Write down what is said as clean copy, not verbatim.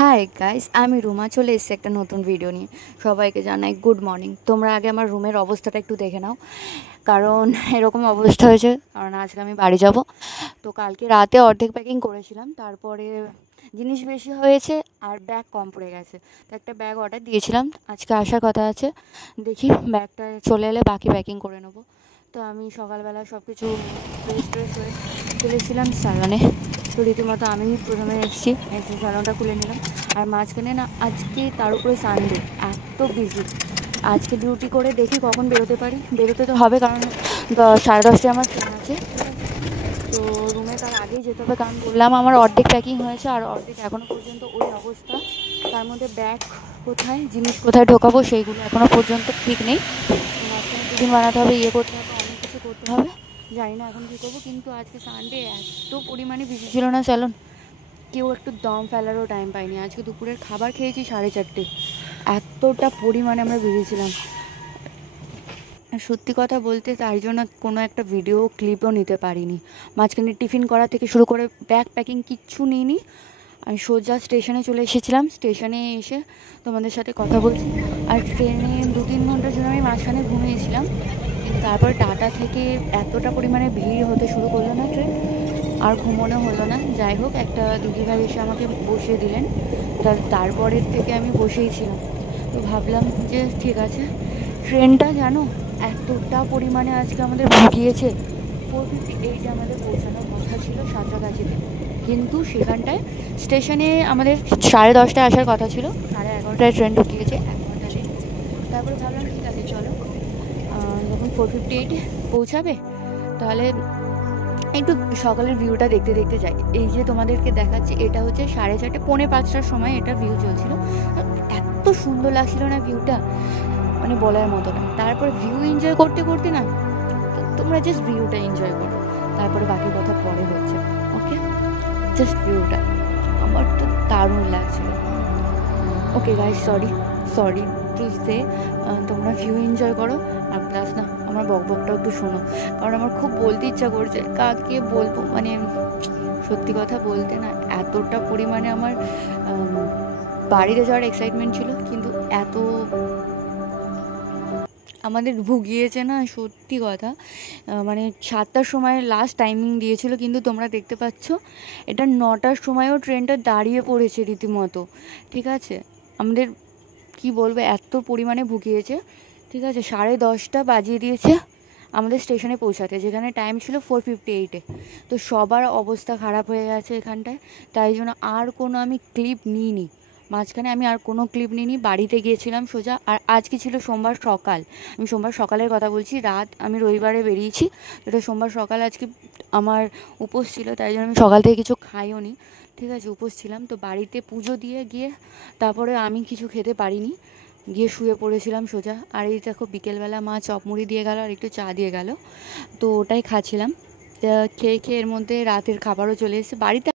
Hi guys, আমি রুমা চলে এসেছি একটা নতুন ভিডিও নিয়ে। সবাইকে জানাই গুড মর্নিং। তোমরা আগে আমার রুমের অবস্থাটা একটু দেখে নাও, কারণ এরকম অবস্থা হয়েছে কারণ আজকে আমি বাড়ি যাব। তো কালকে রাতে অর্ধেক প্যাকিং করেছিলাম, তারপরে জিনিস বেশি হয়েছে আর ব্যাগ কম পড়ে গেছে। তো একটা ব্যাগ অর্ডার দিয়েছিলাম, আজকে আসার কথা আছে। দেখি ব্যাগটা চলে এলে বাকি প্যাকিং করে নেবো। তো আমি সকালবেলা সব কিছু ফ্রেশ ট্রেশ হয়ে চলেছিলাম স্যালনে। তো রীতিমতো আমি প্রথমে এসেছি, এসে স্যালনটা খুলে নিলাম। আর মাঝখানে না, আজকে তার উপরে সানডে, এত বিজি। আজকে ডিউটি করে দেখি কখন বেরোতে পারি। বেরোতে তো হবে, কারণ 10:30টায় আমার ট্রেন আছে। তো রুমে তার আগেই যেতে হবে, কারণ বললাম আমার অর্ধেক প্যাকিং হয়েছে আর অর্ধেক এখনও পর্যন্ত ওই অবস্থা। তার মধ্যে ব্যাগ কোথায়, জিনিস কোথায় ঢোকাবো সেইগুলো এখনও পর্যন্ত ঠিক নেই। মাঝখানে টিফিন বানাতে হবে, করতে হবে, অনেক কিছু করতে হবে। জানি না এখন কী করবো, কিন্তু আজকে সানডে এত পরিমাণে বিজি ছিল না স্যালন, কেউ একটু দম ফেলারও টাইম পাইনি। আজকে দুপুরের খাবার খেয়েছি 4:30, এতটা পরিমাণে আমরা বেরিয়েছিলাম। সত্যি কথা বলতে তার জন্য কোনো একটা ভিডিও ক্লিপও নিতে পারিনি। মাঝখানে টিফিন করা থেকে শুরু করে ব্যাগ প্যাকিং কিচ্ছু নিইনি। আমি সোজা স্টেশনে চলে এসেছিলাম। স্টেশনে এসে তোমাদের সাথে কথা বলছি। আর ট্রেনে 2-3 ঘন্টার জন্য আমি মাঝখানে ঘুমিয়েছিলাম, কিন্তু তারপর টাটা থেকে এতটা পরিমাণে ভিড় হতে শুরু করলো না ট্রেন, আর ঘুমোনো হলো না। যাই হোক, একটা দিদিভাই এসে আমাকে বসিয়ে দিলেন। তারপরের থেকে আমি বসেই ছিলাম। তো ভাবলাম যে ঠিক আছে। ট্রেনটা জানো এতটা পরিমাণে আজকে আমাদের ভুগিয়েছে। 4:58 আমাদের পৌঁছানোর কথা ছিল সাঁতরাগাছিতে, কিন্তু সেখানটায় স্টেশনে আমাদের 10:30টায় আসার কথা ছিল, 11:30টায় ট্রেন ঢুকিয়েছে, 1 ঘন্টা লেট। তারপরে ভাবলাম ঠিক আছে চলো, যখন 4:58 পৌঁছাবে তাহলে একটু সকালের ভিউটা দেখতে দেখতে যাই। এই যে তোমাদেরকে দেখাচ্ছি, এটা হচ্ছে 4:30, 4:45টার সময় এটা ভিউ চলছিল। এত সুন্দর লাগছিল না ভিউটা, মানে বলার মতো না। তারপর ভিউ এনজয় করতে করতে না, তোমরা জাস্ট ভিউটা এনজয় করো, তারপরে বাকি কথা পরে হচ্ছে। ওকে, জাস্ট ভিউটা আমার তো দারুণ লাগছিল। Okay guys, sorry sorry to say, তোমরা ভিউ এনজয় করো। আর প্লাস না, আমার বকবকটাও একটু শোনো, কারণ আমার খুব বলতে ইচ্ছা করছে। কাকে বলবো, মানে সত্যি কথা বলতে না, এতটা পরিমাণে আমার বাড়িতে যাওয়ার এক্সাইটমেন্ট ছিল, কিন্তু এত আমাদের ভুগিয়েছে না, সত্যি কথা। মানে 7টার সময় লাস্ট টাইমিং দিয়েছিল, কিন্তু তোমরা দেখতে পাচ্ছ এটা 9টার সময়ও ট্রেনটা দাঁড়িয়ে পড়েছে রীতিমতো। ঠিক আছে, আমাদের কি বলবো, এত পরিমাণে ভুগিয়েছে। ঠিক আছে, 10:30 বাজিয়ে দিয়েছে আমাদের স্টেশনে পৌঁছাতে, যেখানে টাইম ছিল 4:58-এ। তো সবার অবস্থা খারাপ হয়ে গেছে এখানটায়। তাই জন্য আর কোনো আমি ক্লিপ নিইনি, মাঝখানে আমি আর কোনো ক্লিপ নিইনি। বাড়িতে গিয়েছিলাম সোজা। আর আজকে ছিল সোমবার সকাল, আমি সোমবার সকালের কথা বলছি, রাত আমি রবিবারে বেরিয়েছি। এটা সোমবার সকাল, আজকে আমার উপোস ছিল, তাই জন্য আমি সকাল থেকে কিছু খাইও নি। ঠিক আছে, উপোস ছিলাম। তো বাড়িতে পুজো দিয়ে গিয়ে তারপরে আমি কিছু খেতে পারিনি, গিয়ে শুয়ে পড়েছিলাম সোজা। আর এই দেখো, বিকেলবেলা মা চপ মুড়ি দিয়ে গেল আর একটু চা দিয়ে গেল, তো ওটাই খাচ্ছিলাম। খেয়ে খেয়ে এর মধ্যে রাতের খাবারও চলে এসেছে বাড়িতে।